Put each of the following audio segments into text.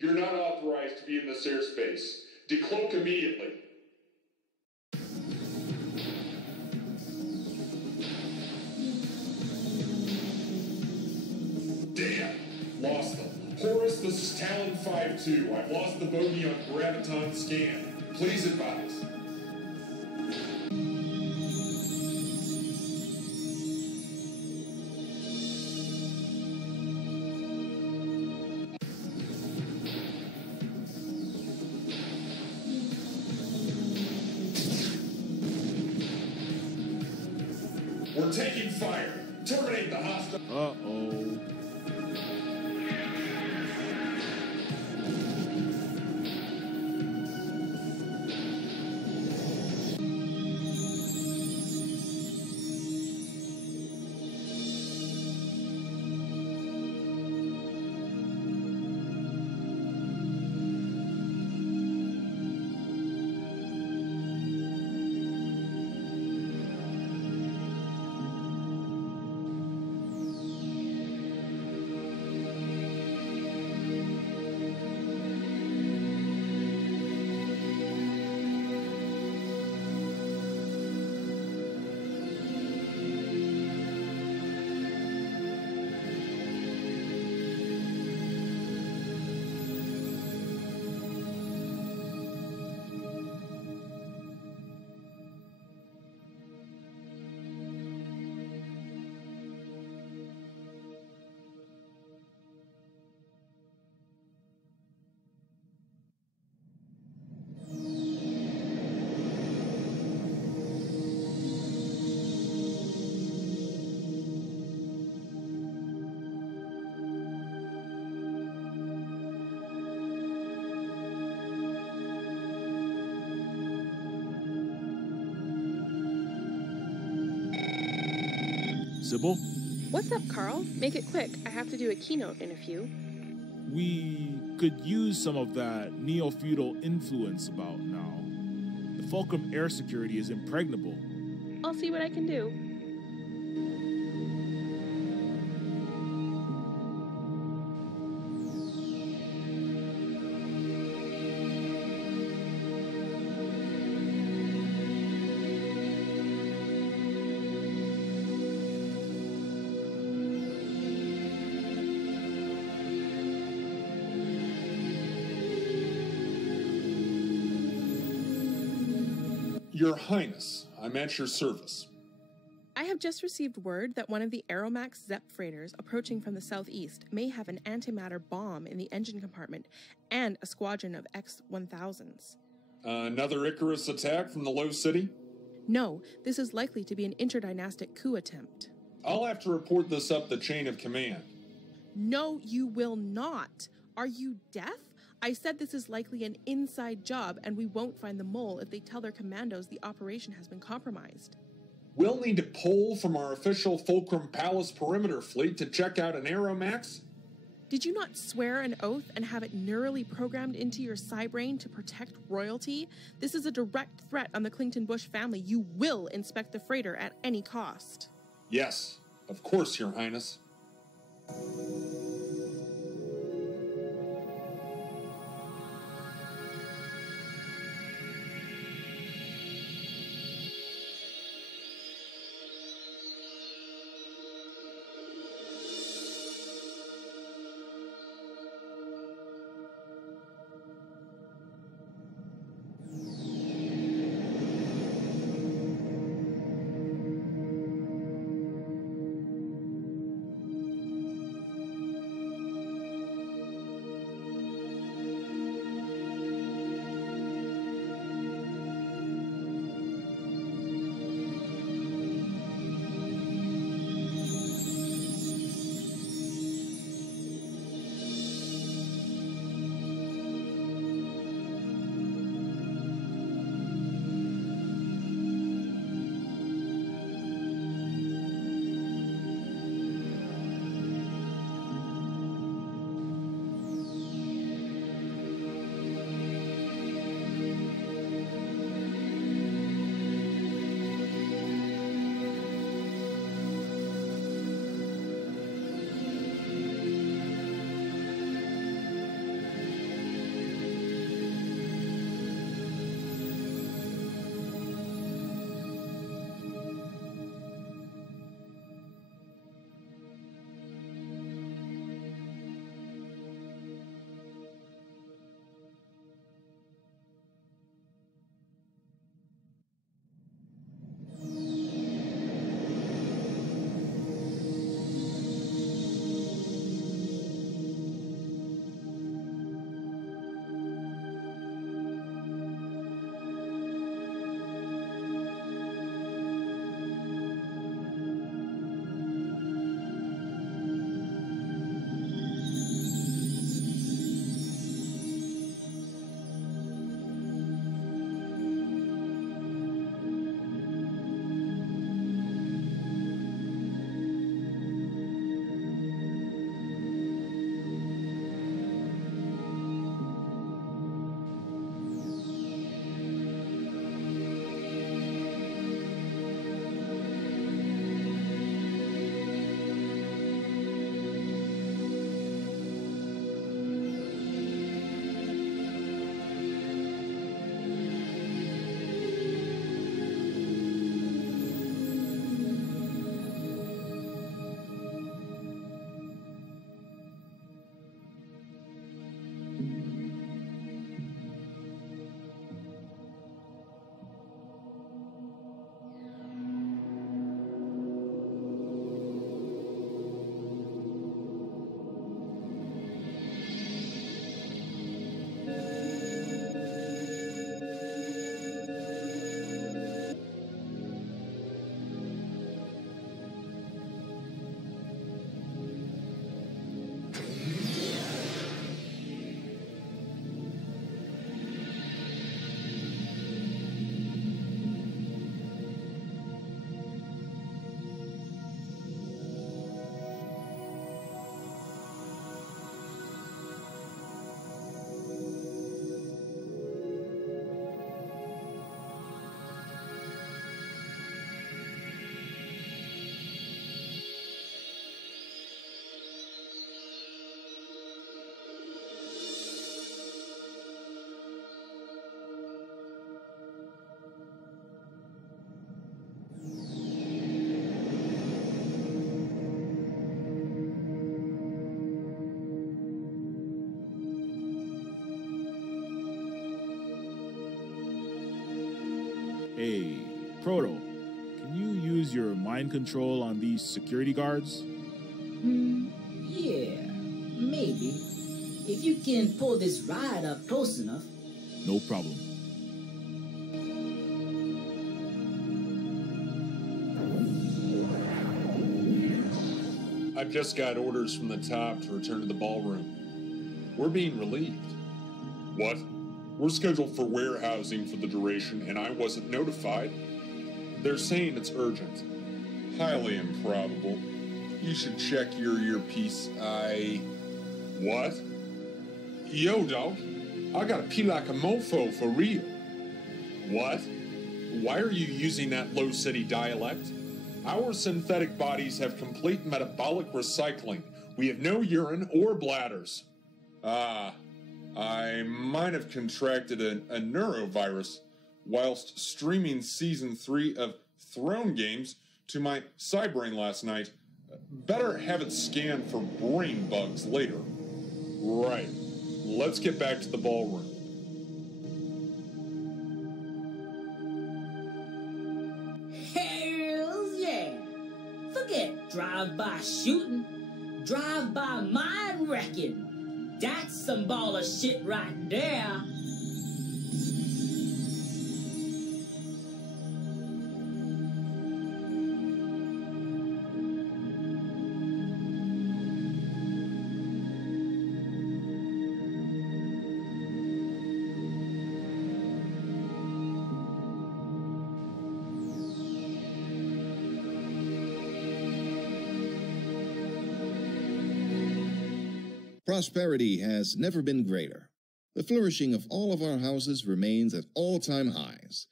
You're not authorized to be in this airspace. Decloak immediately. Damn! Lost them. Horus, this is Talon 5-2. I've lost the bogey on Graviton scan. Please advise. We're taking fire. Terminate the hostile. Uh-oh. Sybil? What's up, Carl? Make it quick. I have to do a keynote in a few. We could use some of that neo-feudal influence about now. The Fulcrum air security is impregnable. I'll see what I can do. Your Highness, I'm at your service. I have just received word that one of the Aeromax Zep freighters approaching from the southeast may have an antimatter bomb in the engine compartment and a squadron of X-1000s. Another Icarus attack from the Low City? No, this is likely to be an interdynastic coup attempt. I'll have to report this up the chain of command. No, you will not. Are you deaf? I said this is likely an inside job, and we won't find the mole if they tell their commandos the operation has been compromised. We'll need to pull from our official Fulcrum Palace perimeter fleet to check out an Aeromax? Did you not swear an oath and have it neurally programmed into your psybrain to protect royalty? This is a direct threat on the Clington Bush family. You will inspect the freighter at any cost. Yes, of course, Your Highness. Hey, Proto, can you use your mind control on these security guards? Yeah, maybe. If you can pull this ride up close enough. No problem. I've just got orders from the top to return to the ballroom. We're being relieved. What? We're scheduled for warehousing for the duration, and I wasn't notified. They're saying it's urgent. Highly improbable. You should check your earpiece. What? Yo, dog. I gotta pee like a mofo for real. What? Why are you using that low city dialect? Our synthetic bodies have complete metabolic recycling. We have no urine or bladders. I might have contracted a neurovirus whilst streaming Season 3 of Throne Games to my cybrain last night. Better have it scanned for brain bugs later. Right. Let's get back to the ballroom. Hells yeah! Forget drive-by shooting. Drive-by mind wrecking. That's some baller shit right there. Prosperity has never been greater. The flourishing of all of our houses remains at all-time highs.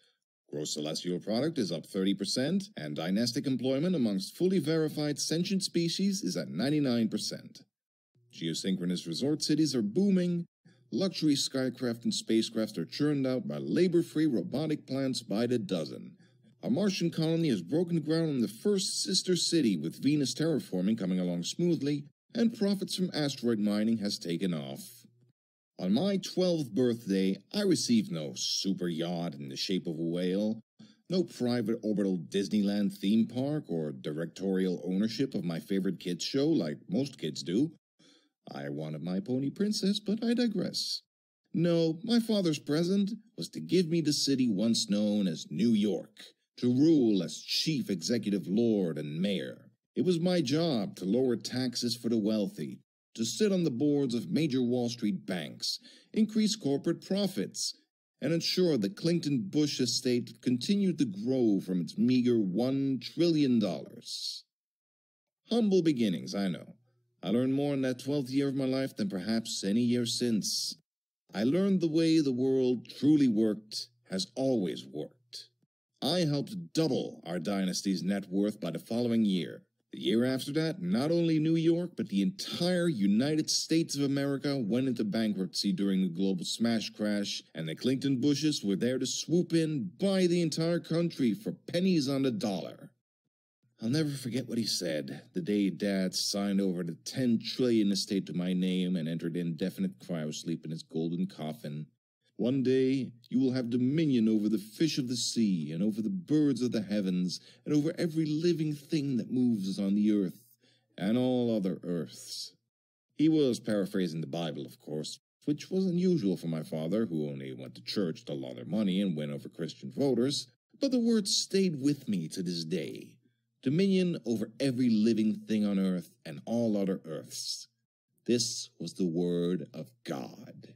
Gross celestial product is up 30%, and dynastic employment amongst fully verified sentient species is at 99%. Geosynchronous resort cities are booming. Luxury skycraft and spacecraft are churned out by labor-free robotic plants by the dozen. Our Martian colony has broken ground on the first sister city, with Venus terraforming coming along smoothly, and profits from asteroid mining has taken off. On my 12th birthday, I received no super yacht in the shape of a whale, no private orbital Disneyland theme park, or directorial ownership of my favorite kids show like most kids do. I wanted my pony princess, but I digress. No, my father's present was to give me the city once known as New York, to rule as chief executive lord and mayor. It was my job to lower taxes for the wealthy, to sit on the boards of major Wall Street banks, increase corporate profits, and ensure the Clinton-Bush estate continued to grow from its meager $1 trillion. Humble beginnings, I know. I learned more in that 12th year of my life than perhaps any year since. I learned the way the world truly worked has always worked. I helped double our dynasty's net worth by the following year. The year after that, not only New York, but the entire United States of America went into bankruptcy during the global smash crash, and the Clinton Bushes were there to swoop in, buy the entire country for pennies on the dollar. I'll never forget what he said the day Dad signed over the $10 trillion estate to my name and entered indefinite cryosleep in his golden coffin. One day you will have dominion over the fish of the sea, and over the birds of the heavens, and over every living thing that moves on the earth, and all other earths. He was paraphrasing the Bible, of course, which was unusual for my father, who only went to church to launder money and win over Christian voters, but the words stayed with me to this day. Dominion over every living thing on earth and all other earths. This was the word of God.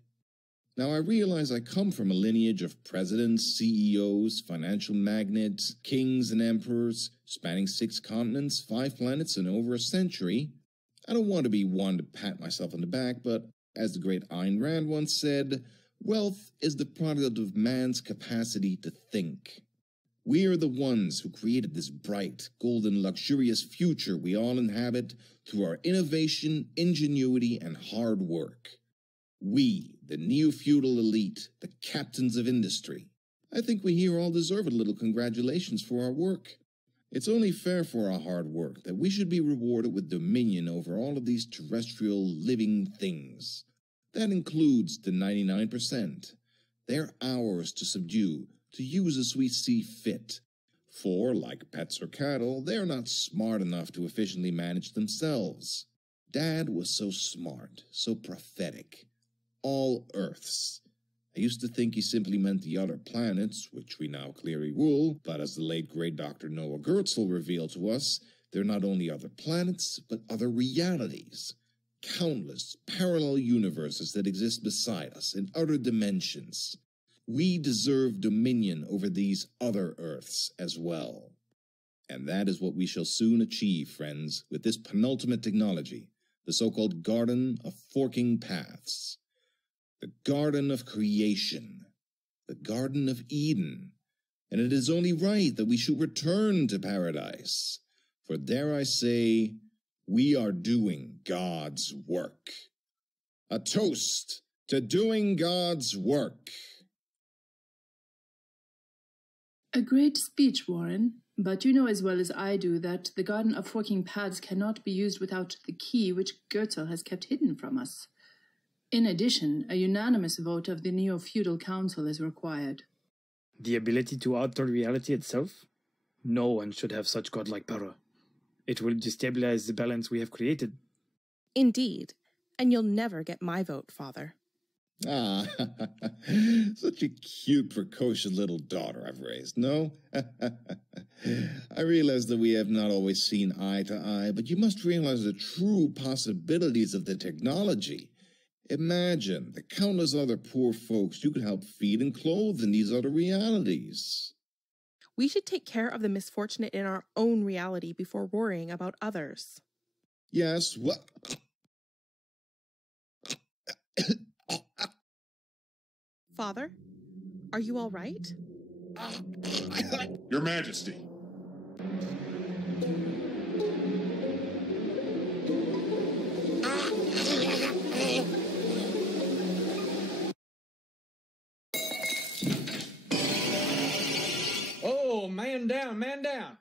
Now, I realize I come from a lineage of presidents, CEOs, financial magnates, kings and emperors, spanning 6 continents, 5 planets, and over a century. I don't want to be one to pat myself on the back, but as the great Ayn Rand once said, wealth is the product of man's capacity to think. We are the ones who created this bright, golden, luxurious future we all inhabit through our innovation, ingenuity, and hard work. We, the neo-feudal elite, the captains of industry. I think we here all deserve a little congratulations for our work. It's only fair for our hard work that we should be rewarded with dominion over all of these terrestrial living things. That includes the 99%. They're ours to subdue, to use as we see fit. For, like pets or cattle, they are not smart enough to efficiently manage themselves. Dad was so smart, so prophetic. All Earths. I used to think he simply meant the other planets, which we now clearly rule, but as the late great Dr. Noah Gertzel revealed to us, they're not only other planets, but other realities. Countless parallel universes that exist beside us in other dimensions. We deserve dominion over these other Earths as well. And that is what we shall soon achieve, friends, with this penultimate technology, the so-called Garden of Forking Paths. The Garden of Creation. The Garden of Eden. And it is only right that we should return to paradise. For dare I say, we are doing God's work. A toast to doing God's work. A great speech, Warren, but you know as well as I do that the Garden of Forking Paths cannot be used without the key which Gertzel has kept hidden from us. In addition, a unanimous vote of the Neofeudal Council is required. The ability to alter reality itself? No one should have such godlike power. It will destabilize the balance we have created. Indeed, and you'll never get my vote, Father. Ah, such a cute, precocious little daughter I've raised, no? I realize that we have not always seen eye to eye, but you must realize the true possibilities of the technology. Imagine the countless other poor folks you could help feed and clothe in these other realities. We should take care of the misfortunate in our own reality before worrying about others. Yes, well... Father, are you all right? Your Majesty. Oh, man down, man down.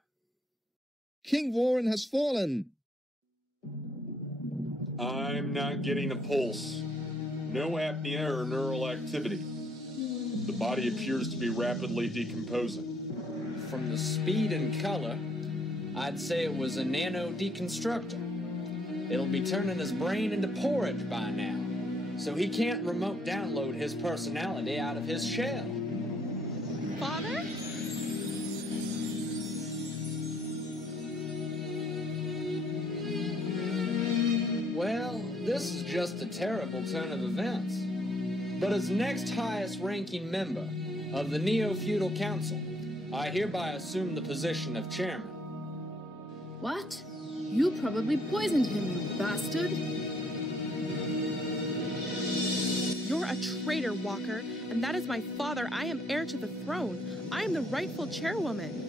King Warren has fallen. I'm not getting a pulse. No apnea or neural activity. The body appears to be rapidly decomposing. From the speed and color, I'd say it was a nano deconstructor. It'll be turning his brain into porridge by now, so he can't remote download his personality out of his shell. Father? Well, this is just a terrible turn of events. But as next highest ranking member of the Neofeudal Council, I hereby assume the position of chairman. What? You probably poisoned him, you bastard! You're a traitor, Walker, and that is my father. I am heir to the throne. I am the rightful chairwoman.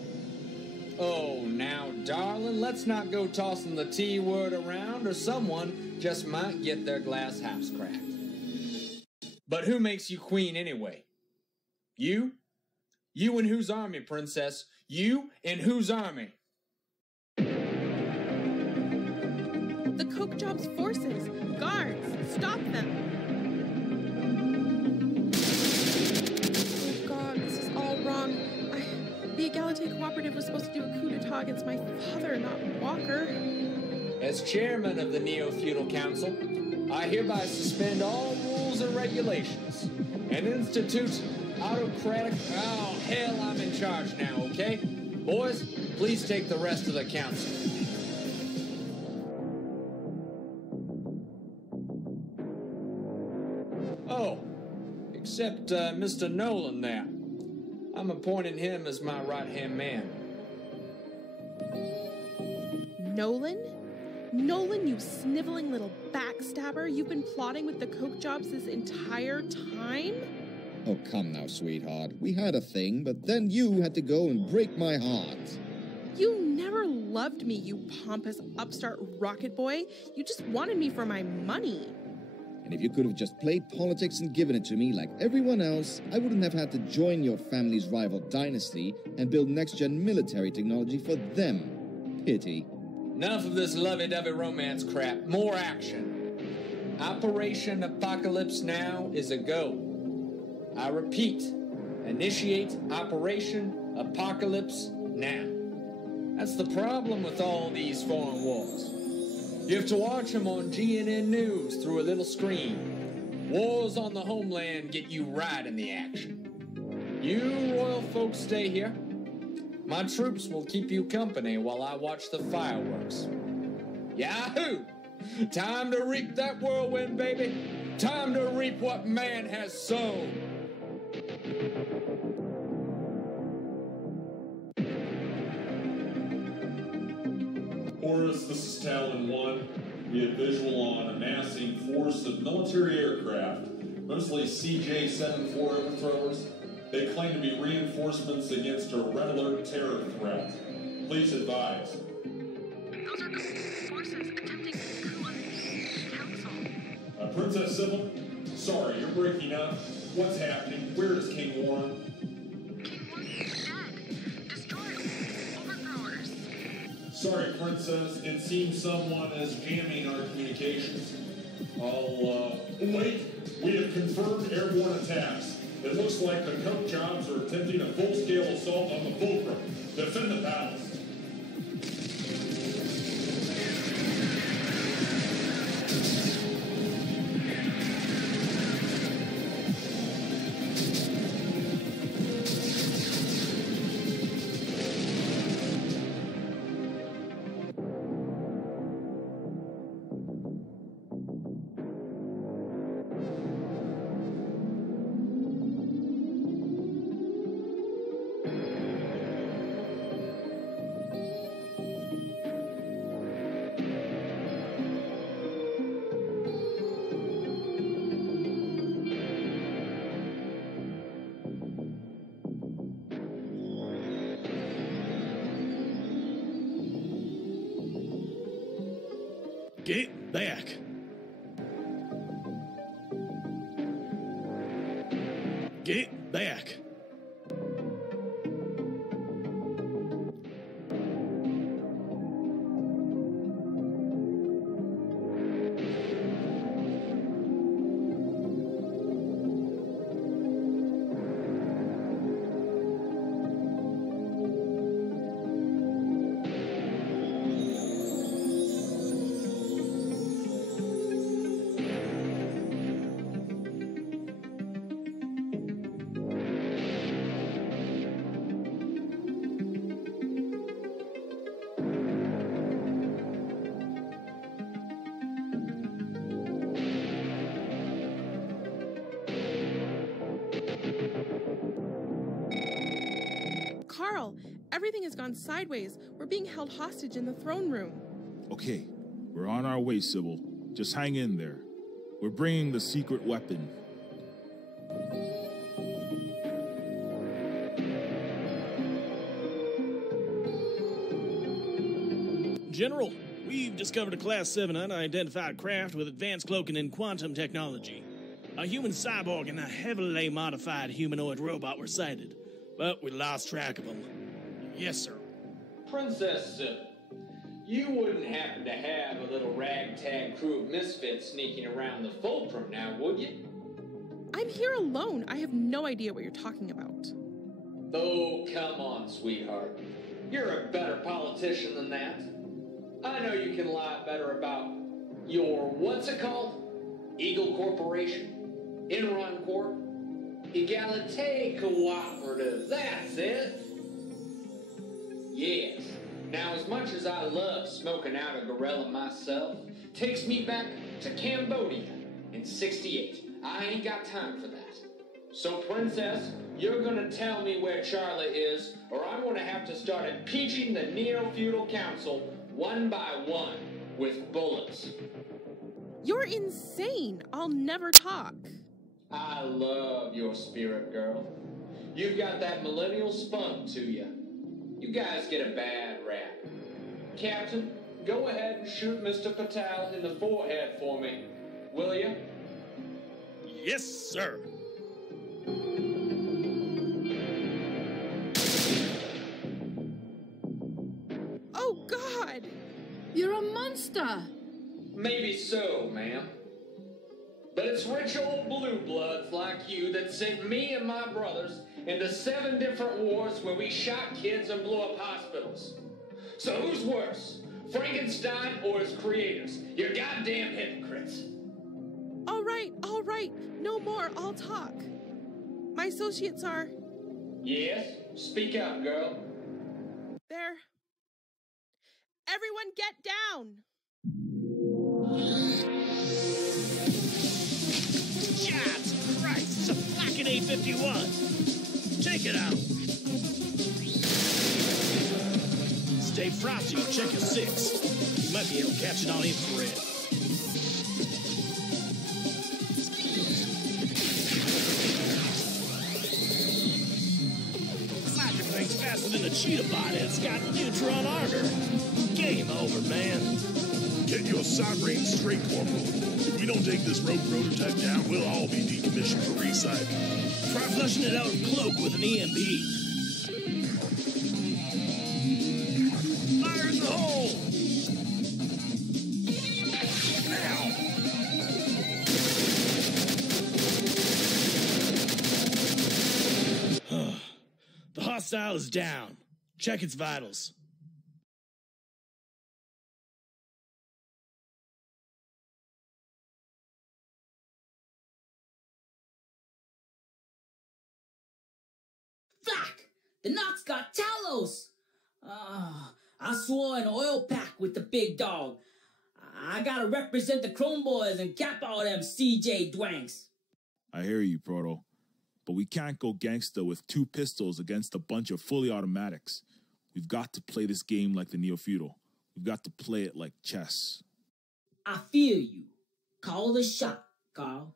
Oh, now, darling, let's not go tossing the T word around, or someone just might get their glass house cracked. But who makes you queen anyway? You? You in whose army, princess? You in whose army? The Coke Job's forces. Guards, stop them. Oh God, this is all wrong. The Egalite Cooperative was supposed to do a coup d'etat against my father, not Walker. As chairman of the Neofeudal Council, I hereby suspend all rules and regulations and institute autocratic... Oh, hell, I'm in charge now, okay? Boys, please take the rest of the council. Oh, except Mr. Nolan there. I'm appointing him as my right-hand man. Nolan? Nolan, you sniveling little backstabber. You've been plotting with the Coke Jobs this entire time? Oh, come now, sweetheart. We had a thing, but then you had to go and break my heart. You never loved me, you pompous upstart rocket boy. You just wanted me for my money. And if you could have just played politics and given it to me like everyone else, I wouldn't have had to join your family's rival dynasty and build next-gen military technology for them. Pity. Enough of this lovey-dovey romance crap. More action. Operation Apocalypse Now is a go. I repeat, Initiate Operation Apocalypse now. That's the problem with all these foreign wars. You have to watch them on GNN News through a little screen. Wars on the homeland get you right in the action. You royal folks stay here. My troops will keep you company while I watch the fireworks. Yahoo! Time to reap that whirlwind, baby. Time to reap what man has sown. Horus, this is Talon 1. We have visual on a massing force of military aircraft, mostly CJ-74 overthrowers. They claim to be reinforcements against a red alert terror threat. Please advise. Those are forces attempting coup on the council. Princess Sybil? Sorry, you're breaking up. What's happening? Where is King Warren? King Warren is dead. Destroyed. Overthrowers. Sorry, Princess. It seems someone is jamming our communications. Wait. We have confirmed airborne attacks. It looks like the coke jobs are attempting a full-scale assault on the fulcrum. Defend the palace. Get back! Get back! Carl, everything has gone sideways. We're being held hostage in the throne room. Okay, we're on our way, Sybil. Just hang in there. We're bringing the secret weapon. General, we've discovered a Class 7 unidentified craft with advanced cloaking and quantum technology. A human cyborg and a heavily modified humanoid robot were sighted, but we lost track of them. Yes, sir. Princess Sybil, you wouldn't happen to have a little ragtag crew of misfits sneaking around the fulcrum now, would you? I'm here alone. I have no idea what you're talking about. Oh, come on, sweetheart. You're a better politician than that. I know you can lie better about your, what's it called? Eagle Corporation? Enron Corp? Egalite Cooperative, that's it. Yes. Now, as much as I love smoking out a gorilla myself, takes me back to Cambodia in '68. I ain't got time for that. So, Princess, you're gonna tell me where Charlie is, or I'm gonna have to start impeaching the Neofeudal Council one by one with bullets. You're insane. I'll never talk. I love your spirit, girl. You've got that millennial spunk to you. You guys get a bad rap. Captain, go ahead and shoot Mr. Patel in the forehead for me, will you? Yes, sir. Oh, God! You're a monster! Maybe so, ma'am. But it's it's rich old blue bloods like you that sent me and my brothers into 7 different wars where we shot kids and blew up hospitals. So who's worse, Frankenstein or his creators? You're goddamn hypocrites. All right. No more. I'll talk. My associates are... Yes? Speak up, girl. there. Everyone get down! Jesus Christ, it's a flacking A51. Take it out. Stay frosty, check your 6. You might be able to catch it on infrared. Flacking thing's faster than a cheetah bot. It's got neutron armor. Game over, man. Get your siren straight, Corporal. If we don't take this rogue prototype down, we'll all be decommissioned for recycling. Try flushing it out of cloak with an EMP. Fire in the hole! Now! The hostile is down. Check its vitals. Fuck! The Knox got Talos! I swore an oil pack with the big dog. I gotta represent the Chrome Boys and cap all them CJ dwanks. I hear you, Proto. But we can't go gangsta with 2 pistols against a bunch of fully automatics. We've got to play this game like the Neofeudal. We've got to play it like chess. I feel you. Call the shot, Carl.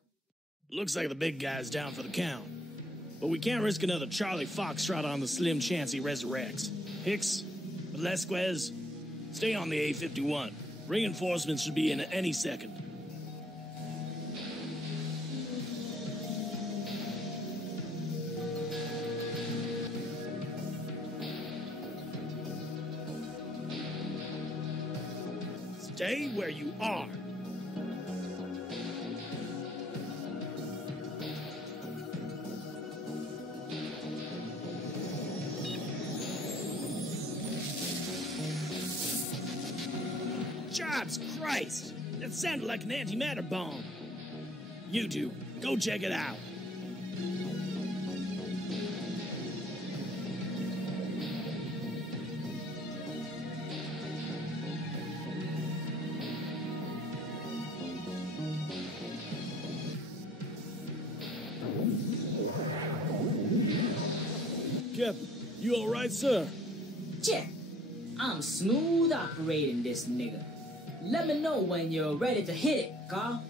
Looks like the big guy's down for the count. But we can't risk another Charlie Foxtrot on the slim chance he resurrects. Hicks, Velasquez, stay on the A51. Reinforcements should be in any second. Stay where you are. Jobs Christ! That sounded like an antimatter bomb. You two, go check it out. Captain, you all right, sir? Check. I'm smooth operating this nigga. Let me know when you're ready to hit it, Carl.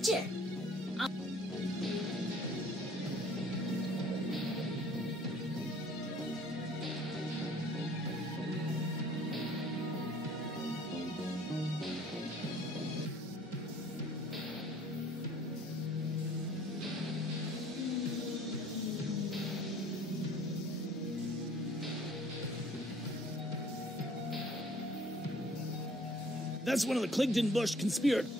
Check. That's one of the Clinton Bush conspirators.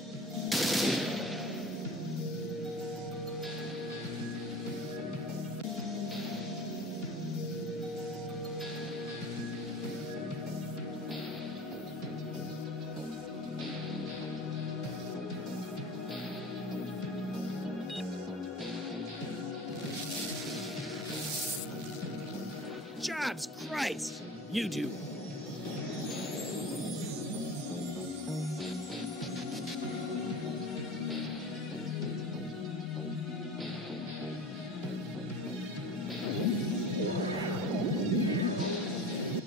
Jobs Christ! You two.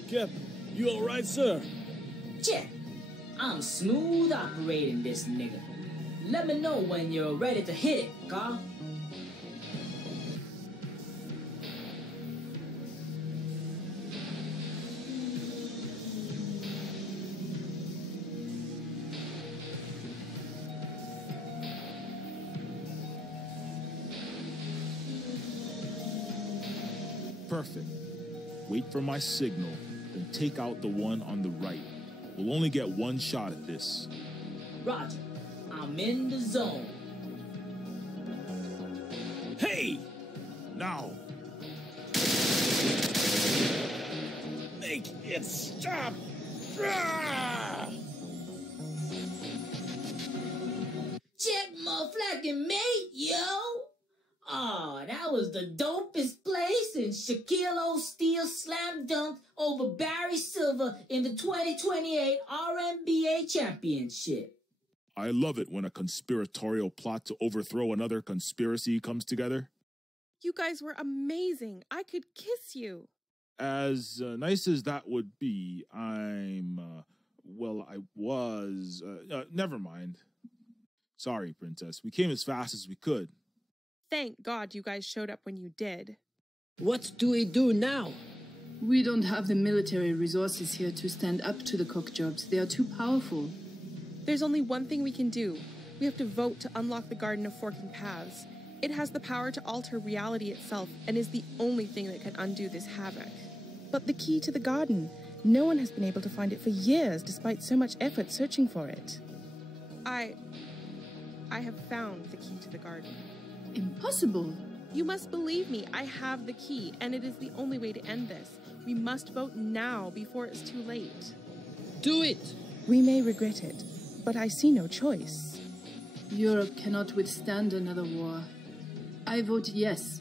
Captain, you all right, sir? Check. I'm smooth operating this nigga. Let me know when you're ready to hit it, Carl. Perfect. Wait for my signal, then take out the one on the right. We'll only get one shot at this. Roger. I'm in the zone. Hey! Now! Make it stop! Ah! Check my flagging mate, yo! Aw, that was the dopest place, and Shaquille O'Neal slam dunked over Barry Silver in the 2028 RNBA Championship. I love it when a conspiratorial plot to overthrow another conspiracy comes together. You guys were amazing. I could kiss you. As nice as that would be, never mind. Sorry, Princess. We came as fast as we could. Thank God you guys showed up when you did. What do we do now? We don't have the military resources here to stand up to the cock jobs. They are too powerful. There's only one thing we can do. We have to vote to unlock the Garden of Forking Paths. It has the power to alter reality itself and is the only thing that can undo this havoc. But the key to the garden, no one has been able to find it for years despite so much effort searching for it. I have found the key to the garden. Impossible. You must believe me. I have the key, and it is the only way to end this. We must vote now before it's too late. Do it! We may regret it, but I see no choice. Europe cannot withstand another war. I vote yes.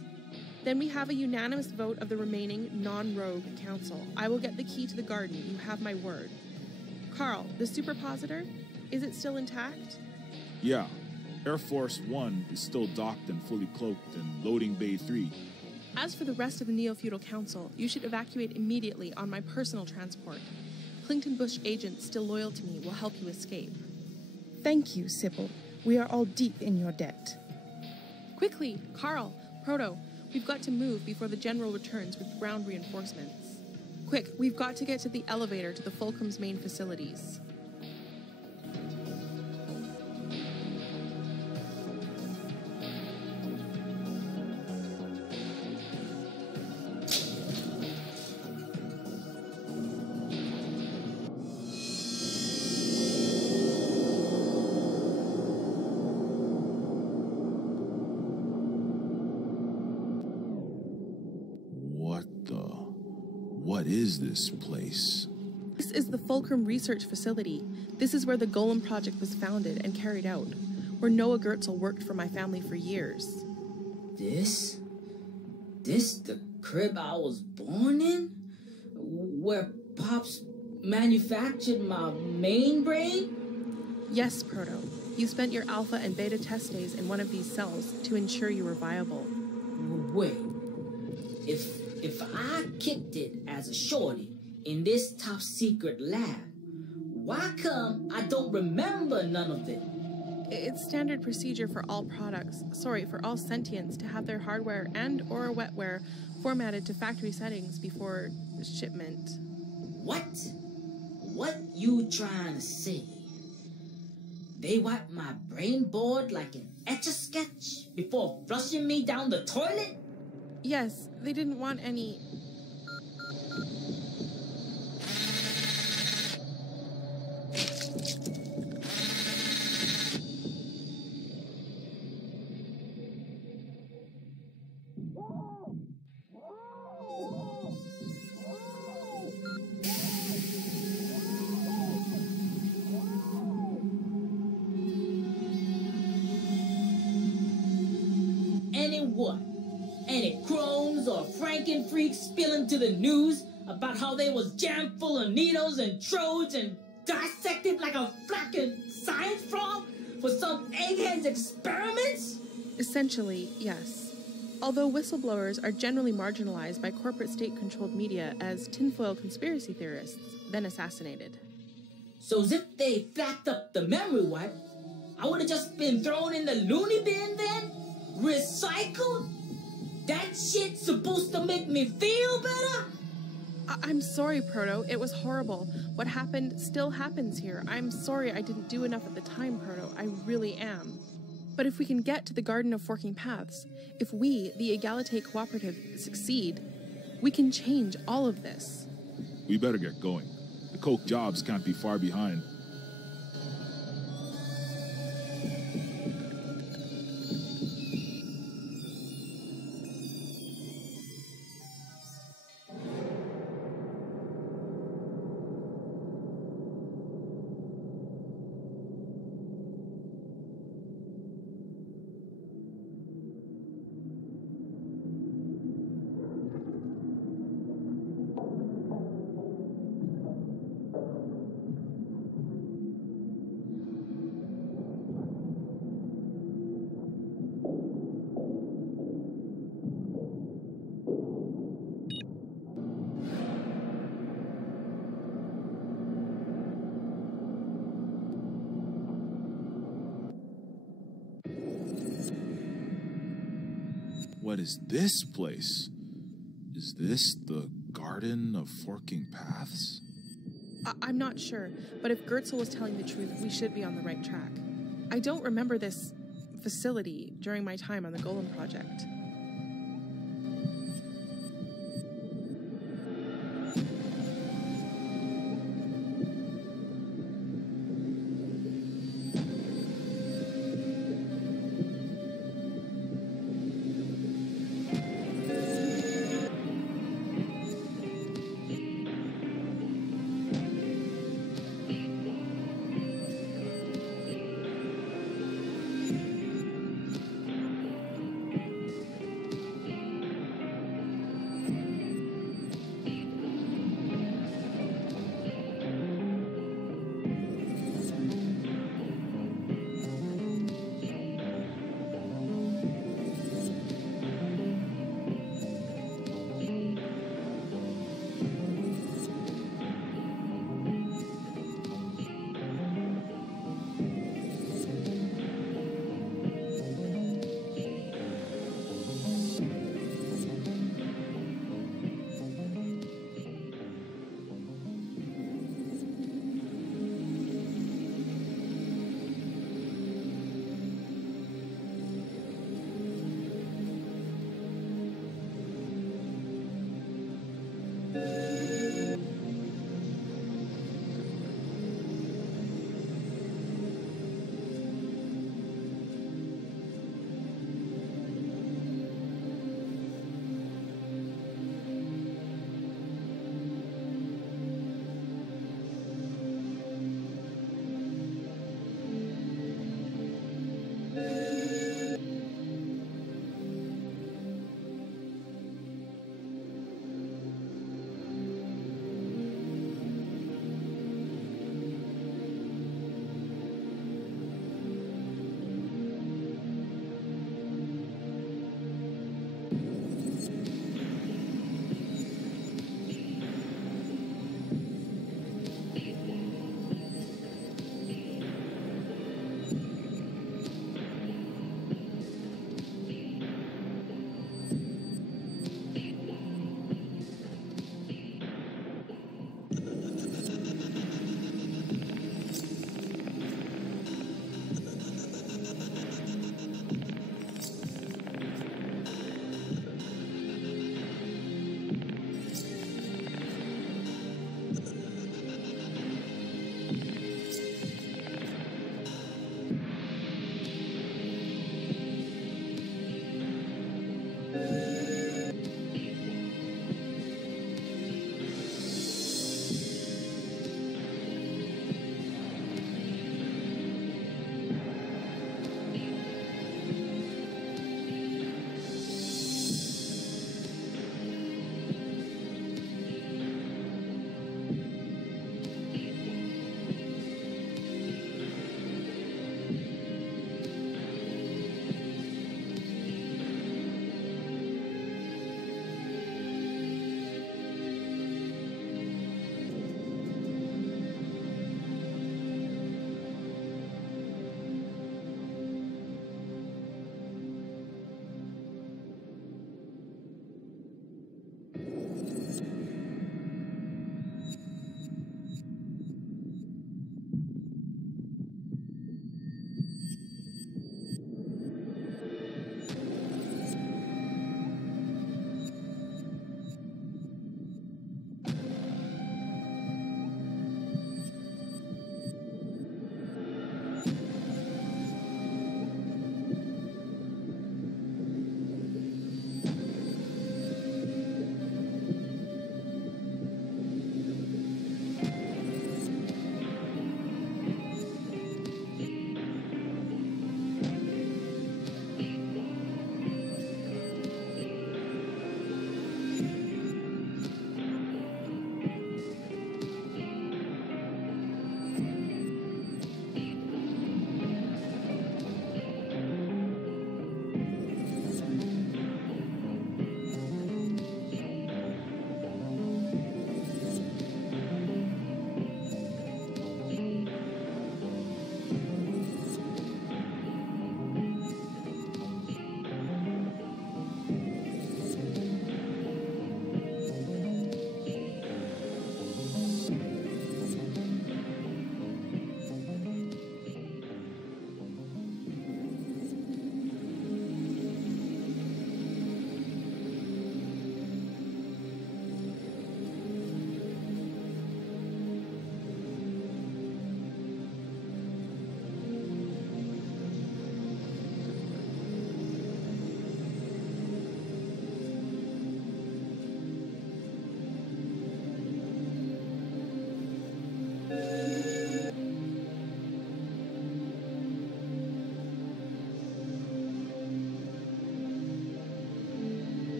Then we have a unanimous vote of the remaining non-rogue council. I will get the key to the garden. You have my word. Carl, the superpositor, is it still intact? Yeah. Air Force One is still docked and fully cloaked in loading bay 3. As for the rest of the Neofeudal Council, you should evacuate immediately on my personal transport. Clington Bush agents still loyal to me will help you escape. Thank you, Sybil. We are all deep in your debt. Quickly, Carl, Proto, we've got to move before the General returns with ground reinforcements. Quick, we've got to get to the elevator to the Fulcrum's main facilities. What is this place? This is the Fulcrum Research Facility. This is where the Golem Project was founded and carried out, where Noah Gertzel worked for my family for years. This the crib I was born in? Where Pops manufactured my main brain? Yes, Proto. You spent your alpha and beta test days in one of these cells to ensure you were viable. Wait. If I kicked it as a shorty in this top secret lab, why come I don't remember none of it? It's standard procedure for all products, for all sentients to have their hardware and or wetware formatted to factory settings before shipment. What? What you trying to say? They wiped my brain board like an Etch-a-Sketch before flushing me down the toilet? Yes, they didn't want any... Any crones or franken-freaks spilling to the news about how they was jammed full of needles and trodes and dissected like a fucking science frog for some egghead's experiments? Essentially, yes. Although whistleblowers are generally marginalized by corporate state-controlled media as tinfoil conspiracy theorists, then assassinated. So as if they flapped up the memory wipe, I would have just been thrown in the loony bin then? Recycled? That shit's supposed to make me feel better? I'm sorry, Proto. It was horrible. What happened still happens here. I'm sorry I didn't do enough at the time, Proto. I really am. But if we can get to the Garden of Forking Paths, if we, the Egalite Cooperative, succeed, we can change all of this. We better get going. The coke jobs can't be far behind. What is this place? Is this the Garden of Forking Paths? I'm not sure, but if Gertzel was telling the truth, we should be on the right track. I don't remember this facility during my time on the Golem project.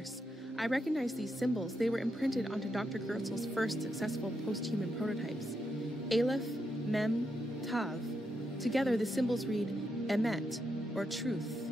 course. I recognize these symbols. They were imprinted onto Dr. Goertzel's first successful post-human prototypes. Aleph, Mem, Tav. Together, the symbols read Emet, or truth.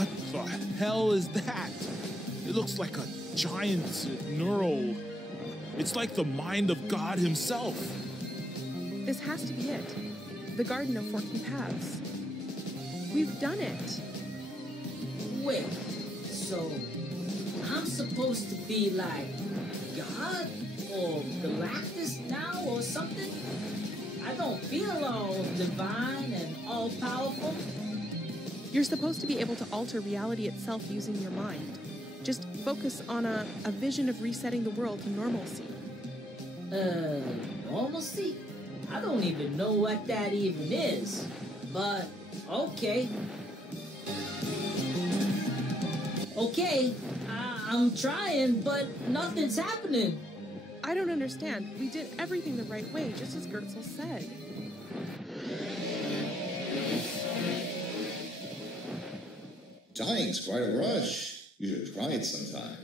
What the hell is that? It looks like a giant neural. It's like the mind of God himself. This has to be it. The Garden of Forking Paths. We've done it. Wait, so I'm supposed to be like God or Galactus now or something? I don't feel all divine and all powerful. You're supposed to be able to alter reality itself using your mind. Just focus on a vision of resetting the world to normalcy. Normalcy? I don't even know what that even is. But, okay. Okay, I'm trying, but nothing's happening. I don't understand. We did everything the right way, just as Gertzel said. Dying's quite a rush. You should try it sometime.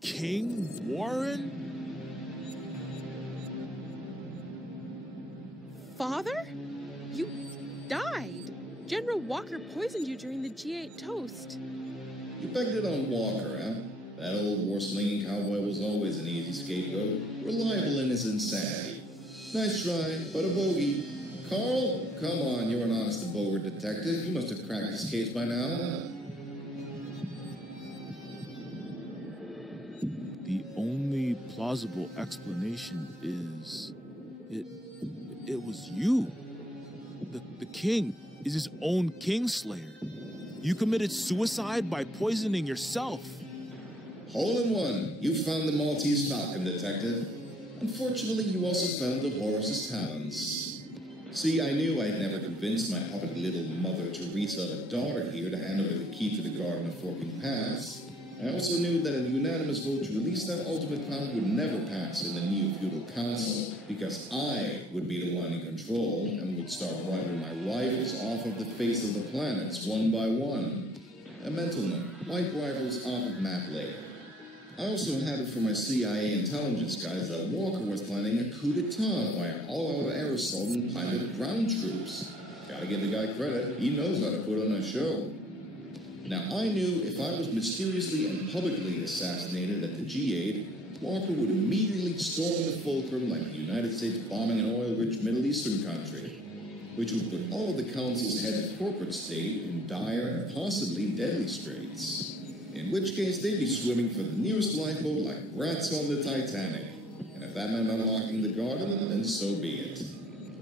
King Warren? Father? You died. General Walker poisoned you during the G8 toast. You pegged it on Walker, huh? That old war-slinging cowboy was always an easy scapegoat, reliable in his insanity. Nice try, but a bogey. Carl, come on, you're an honest-to-Bogart detective. You must have cracked this case by now. The only plausible explanation is it was you. The king is his own kingslayer. You committed suicide by poisoning yourself. Hole in one. You found the Maltese Falcon, detective. Unfortunately, you also found the Horus's talons. See, I knew I'd never convinced my hobbit little mother Teresa of a daughter here to hand over the key to the Garden of Forking Paths. I also knew that a unanimous vote to release that ultimate power would never pass in the Neofeudal Council, because I would be the one in control and would start wiping my rivals off of the face of the planets one by one. A mental note, wipe rivals off of map later. I also had it for my CIA intelligence guys that Walker was planning a coup d'etat via all-out air assault and piloted ground troops. Gotta give the guy credit, he knows how to put on a show. Now, I knew if I was mysteriously and publicly assassinated at the G8, Walker would immediately storm the fulcrum like the United States bombing an oil-rich Middle Eastern country, which would put all of the Council's head of corporate state in dire and possibly deadly straits. In which case, they'd be swimming for the nearest lifeboat like rats on the Titanic. And if that meant unlocking the garden, then so be it.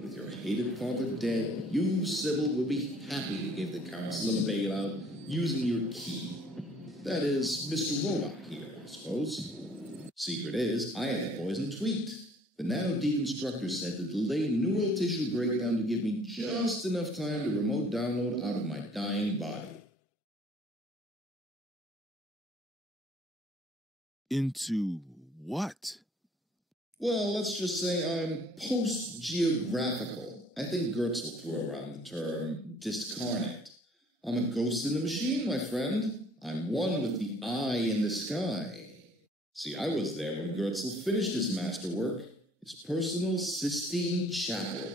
With your hated father dead, you, Sybil, would be happy to give the Council a bailout using your key. That is, Mr. Robot here, I suppose. Secret is, I had the poison tweaked. The nano deconstructor said to delay neural tissue breakdown to give me just enough time to remote download out of my dying body. Into what? Well, let's just say I'm post-geographical. I think Gertz will throw around the term discarnate. I'm a ghost in the machine, my friend. I'm one with the eye in the sky. See, I was there when Gertzel finished his masterwork, his personal Sistine Chapel.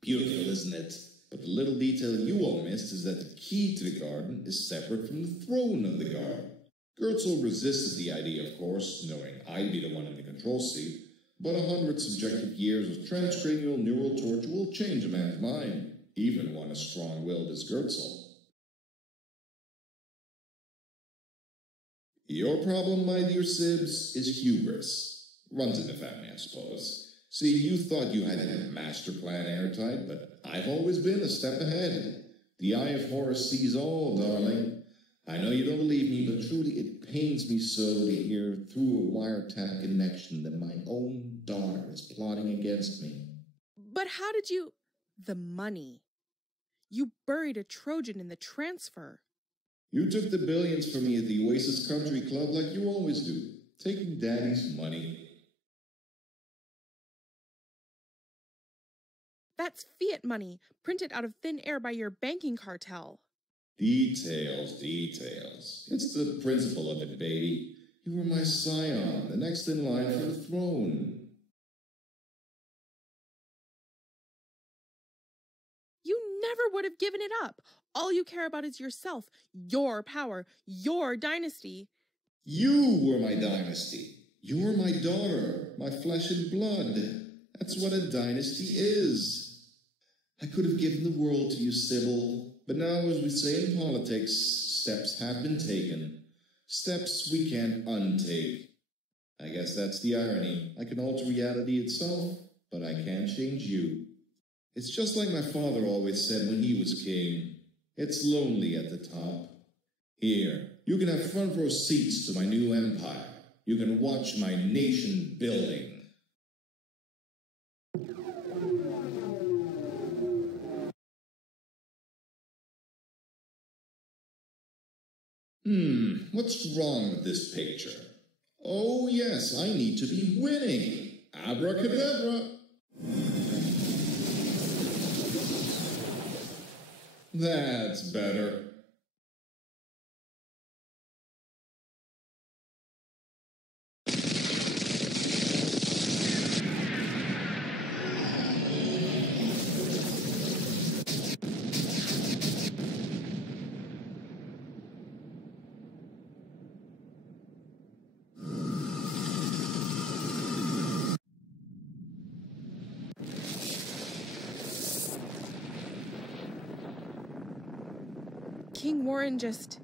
Beautiful, isn't it? But the little detail you all missed is that the key to the garden is separate from the throne of the garden. Gertzel resisted the idea, of course, knowing I'd be the one in the control seat, but 100 subjective years of transcranial neural torture will change a man's mind, even one as strong-willed as Gertzel. Your problem, my dear Sibs, is hubris. Runs in the family, I suppose. See, you thought you had a master plan airtight, but I've always been a step ahead. The eye of Horus sees all, darling. I know you don't believe me, but truly it pains me so to hear through a wiretap connection that my own daughter is plotting against me. But how did you... The money. You buried a Trojan in the transfer. You took the billions from me at the Oasis Country Club like you always do, taking Daddy's money. That's fiat money, printed out of thin air by your banking cartel. Details, details. It's the principle of it, baby. You were my scion, the next in line for the throne. You never would have given it up. All you care about is yourself, your power, your dynasty. You were my dynasty. You're my daughter, my flesh and blood. That's what a dynasty is. I could have given the world to you, Sybil, but now, as we say in politics, steps have been taken. Steps we can't untake. I guess that's the irony. I can alter reality itself, but I can't change you. It's just like my father always said when he was king. It's lonely at the top. Here, you can have front row seats to my new empire. You can watch my nation building. What's wrong with this picture? Oh yes, I need to be winning. Abracadabra. That's better. King Warren just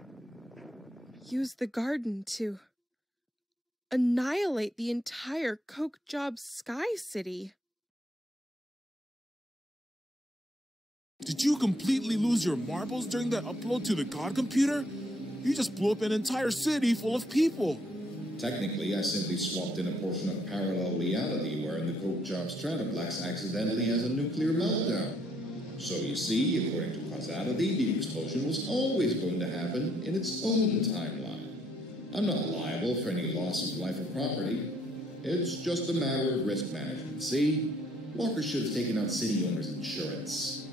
used the garden to annihilate the entire Coke Job Sky City. Did you completely lose your marbles during that upload to the God computer? You just blew up an entire city full of people. Technically, I simply swapped in a portion of parallel reality wherein the Coke Job Stratoplex accidentally has a nuclear meltdown. So you see, according to causality, the explosion was always going to happen in its own timeline. I'm not liable for any loss of life or property. It's just a matter of risk management, see? Walker should have taken out city owners' insurance.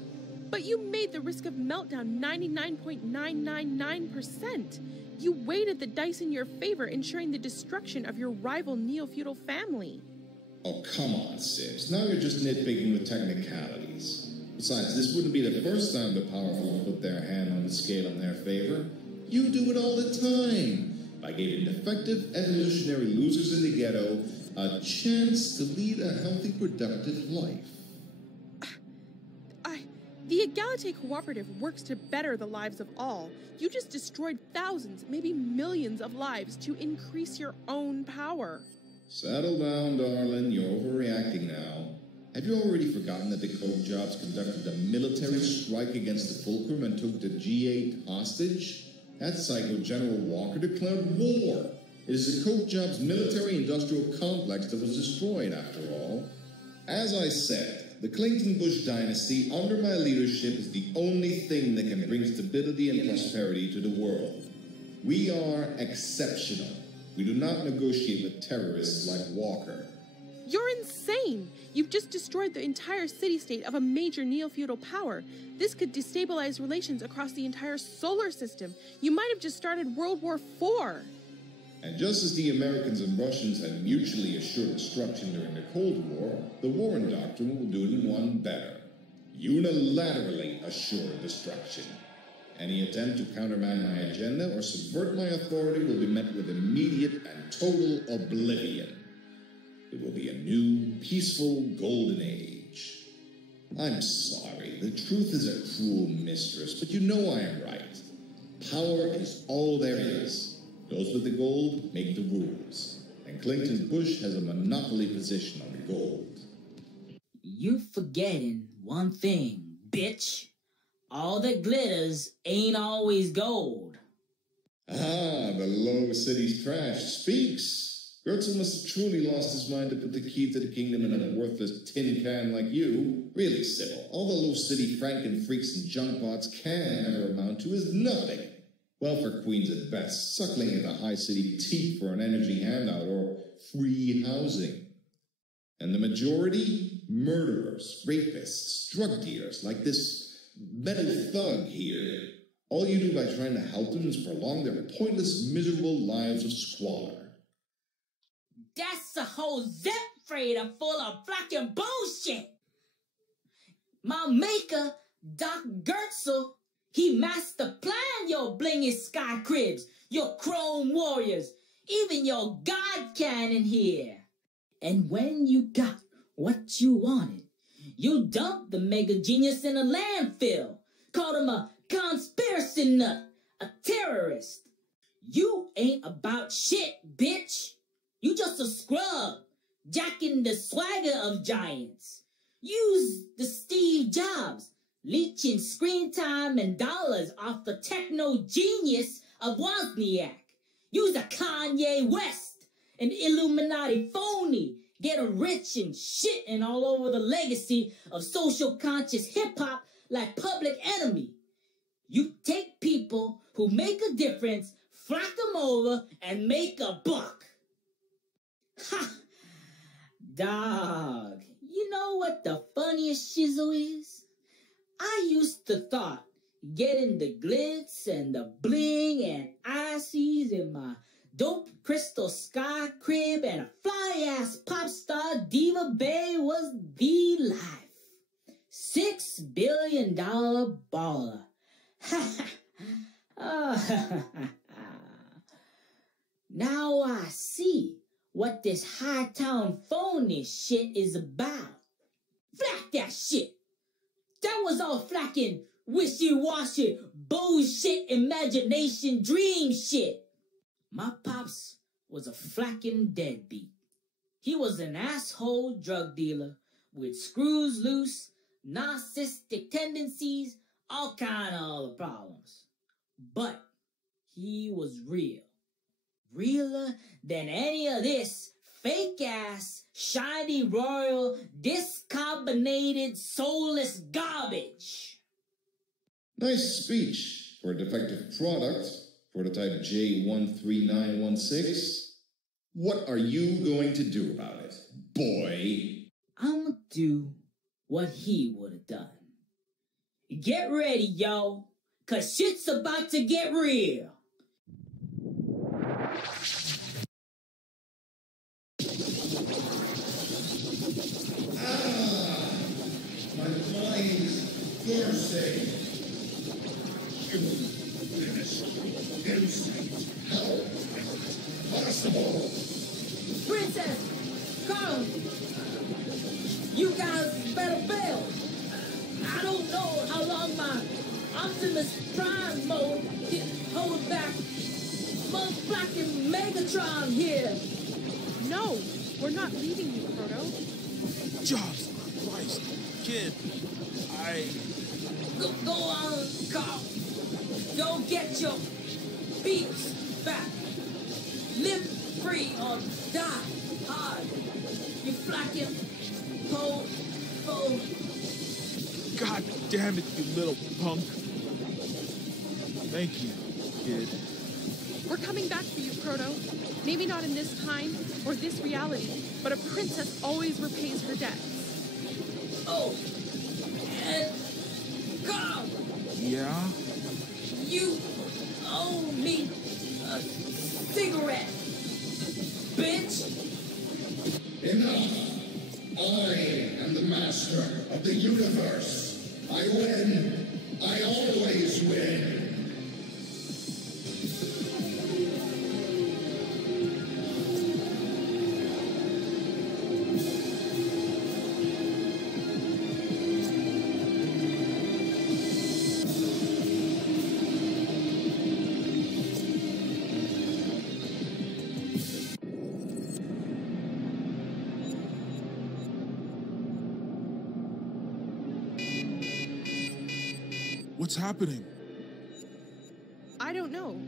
But you made the risk of meltdown 99.999%. You weighted the dice in your favor, ensuring the destruction of your rival Neofeudal family. Oh, come on, Sibs. Now you're just nitpicking with technicalities. Besides, this wouldn't be the first time the powerful have put their hand on the scale in their favor. You do it all the time, by giving defective evolutionary losers in the ghetto a chance to lead a healthy, productive life. The Egalite Cooperative works to better the lives of all. You just destroyed thousands, maybe millions of lives to increase your own power. Settle down, darling. You're overreacting now. Have you already forgotten that the Coke Jobs conducted a military strike against the Fulcrum and took the G8 hostage? That psycho General Walker declared war. It is the Coke Jobs military-industrial complex that was destroyed, after all. As I said, the Clinton-Bush dynasty, under my leadership, is the only thing that can bring stability and prosperity to the world. We are exceptional. We do not negotiate with terrorists like Walker. You're insane! You've just destroyed the entire city-state of a major neo-feudal power. This could destabilize relations across the entire solar system. You might have just started World War IV. And just as the Americans and Russians had mutually assured destruction during the Cold War, the Warren Doctrine will do it in one better. Unilaterally assured destruction. Any attempt to countermand my agenda or subvert my authority will be met with immediate and total oblivion. It will be a new, peaceful, golden age. I'm sorry, the truth is a cruel mistress, but you know I am right. Power is all there is. Those with the gold make the rules, and Clinton Bush has a monopoly position on the gold. You forgetting one thing, bitch. All that glitters ain't always gold. Ah, the low city's trash speaks. Gertzel must have truly lost his mind to put the key to the kingdom in a worthless tin can like you. Really, Sybil, all the low city franken freaks and junkbots can ever amount to is nothing. Welfare queens at best, suckling at the high city teat for an energy handout or free housing. And the majority? Murderers, rapists, drug dealers, like this metal thug here. All you do by trying to help them is prolong their pointless, miserable lives of squalor. That's a whole zip freighter full of fucking bullshit. My maker, Doc Gertzel, He master planned your blinging sky cribs, your chrome warriors, even your god cannon here. And when you got what you wanted, you dumped the mega genius in a landfill, called him a conspiracy nut, a terrorist. You ain't about shit, bitch. You just a scrub, jacking the swagger of giants. Use the Steve Jobs, leeching screen time and dollars off the techno genius of Wozniak. Use a Kanye West, an Illuminati phony, getting rich and shitting all over the legacy of social conscious hip-hop like Public Enemy. You take people who make a difference, flock them over, and make a buck. Ha! Dog, you know what the funniest shizzle is? I used to thought getting the glitz and the bling and ices in my dope crystal sky crib and a fly-ass pop star diva bae was the life. $6 billion baller. Now I see what this high-town phony shit is about. Flack that shit. That was all flacking, wishy-washy, bullshit, imagination, dream shit. My pops was a flacking deadbeat. He was an asshole drug dealer with screws loose, narcissistic tendencies, all kind of other problems. But he was real. Realer than any of this fake-ass, shiny, royal, discarbonated, soulless garbage. Nice speech for a defective product, prototype J13916. What are you going to do about it, boy? I'ma do what he would have done. Get ready, yo, 'cause shit's about to get real. My mind is thirsty. Insight. How possible? Princess, Carl, you guys better bail. I don't know how long my Optimus Prime mode can hold back motherfucking Megatron here. No, we're not leaving you, Proto. Jobs, Christ, kid, Go on, Carl. Go get your beats back. Live free or die hard. You flacking po. God damn it, you little punk. Thank you, kid. We're coming back for you, Proto. Maybe not in this time or this reality, but a princess always repays her debts. Oh, and Carl. Yeah? You owe me a cigarette, bitch. Enough! I am the master of the universe. I win. I always win. What's happening? I don't know.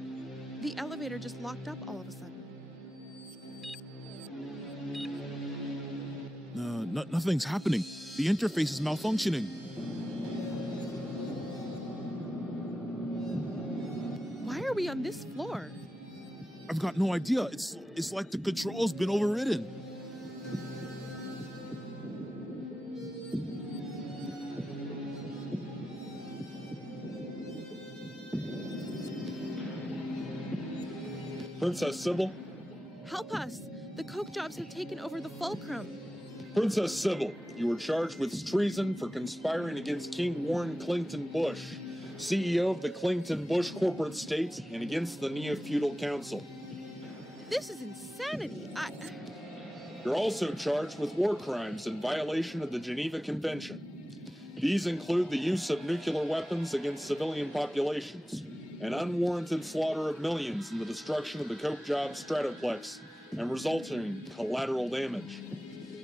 The elevator just locked up all of a sudden. Nothing's happening. The interface is malfunctioning. Why are we on this floor? I've got no idea. It's like the control's been overridden. Princess Sybil? Help us! The Coke Jobs have taken over the fulcrum. Princess Sybil, you were charged with treason for conspiring against King Warren Clinton Bush. CEO of the Clington Bush Corporate State, and against the Neofeudal Council. This is insanity. You're also charged with war crimes in violation of the Geneva Convention. These include the use of nuclear weapons against civilian populations, and unwarranted slaughter of millions in the destruction of the Coke Job Stratoplex, and resulting collateral damage.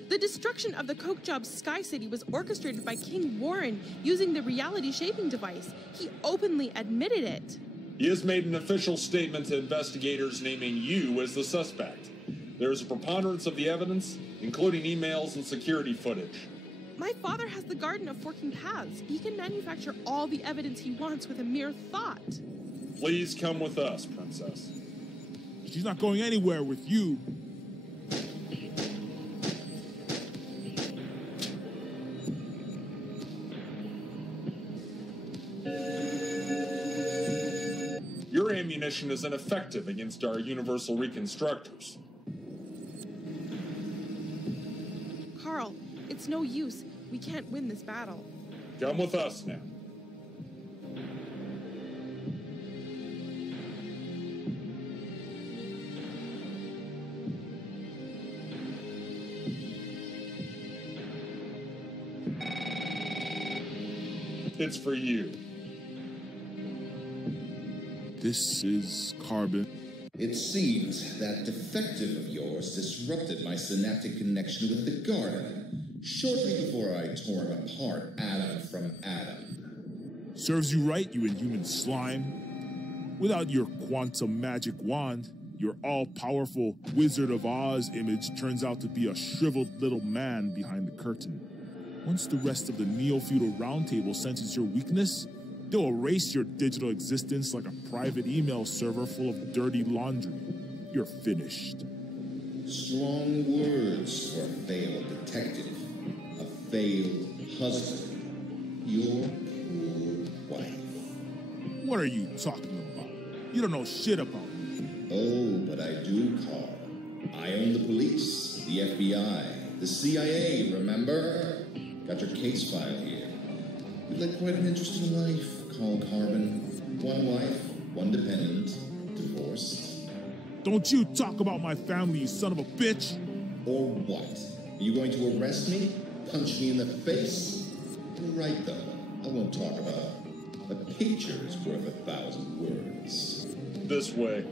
The destruction of the Coke Job Sky City was orchestrated by King Warren using the reality shaping device. He openly admitted it. He has made an official statement to investigators naming you as the suspect. There is a preponderance of the evidence, including emails and security footage. My father has the Garden of Forking Paths. He can manufacture all the evidence he wants with a mere thought. Please come with us, Princess. She's not going anywhere with you. Your ammunition is ineffective against our universal reconstructors. Carl, it's no use. We can't win this battle. Come with us now. It's for you. This is Carbon. It seems that defective of yours disrupted my synaptic connection with the garden, shortly before I tore him apart atom from atom. Serves you right, you inhuman slime. Without your quantum magic wand, your all-powerful Wizard of Oz image turns out to be a shriveled little man behind the curtain. Once the rest of the Neofeudal Roundtable senses your weakness, they'll erase your digital existence like a private email server full of dirty laundry. You're finished. Strong words for a failed detective, a failed husband, your poor wife. What are you talking about? You don't know shit about me. Oh, but I do, Carl. I own the police, the FBI, the CIA, remember? Got your case file here. You led quite an interesting life, Carl Carbon. One wife, one dependent, divorced. Don't you talk about my family, you son of a bitch! Or what? Are you going to arrest me? Punch me in the face? You're right, though. I won't talk about it. A picture is worth 1,000 words. This way.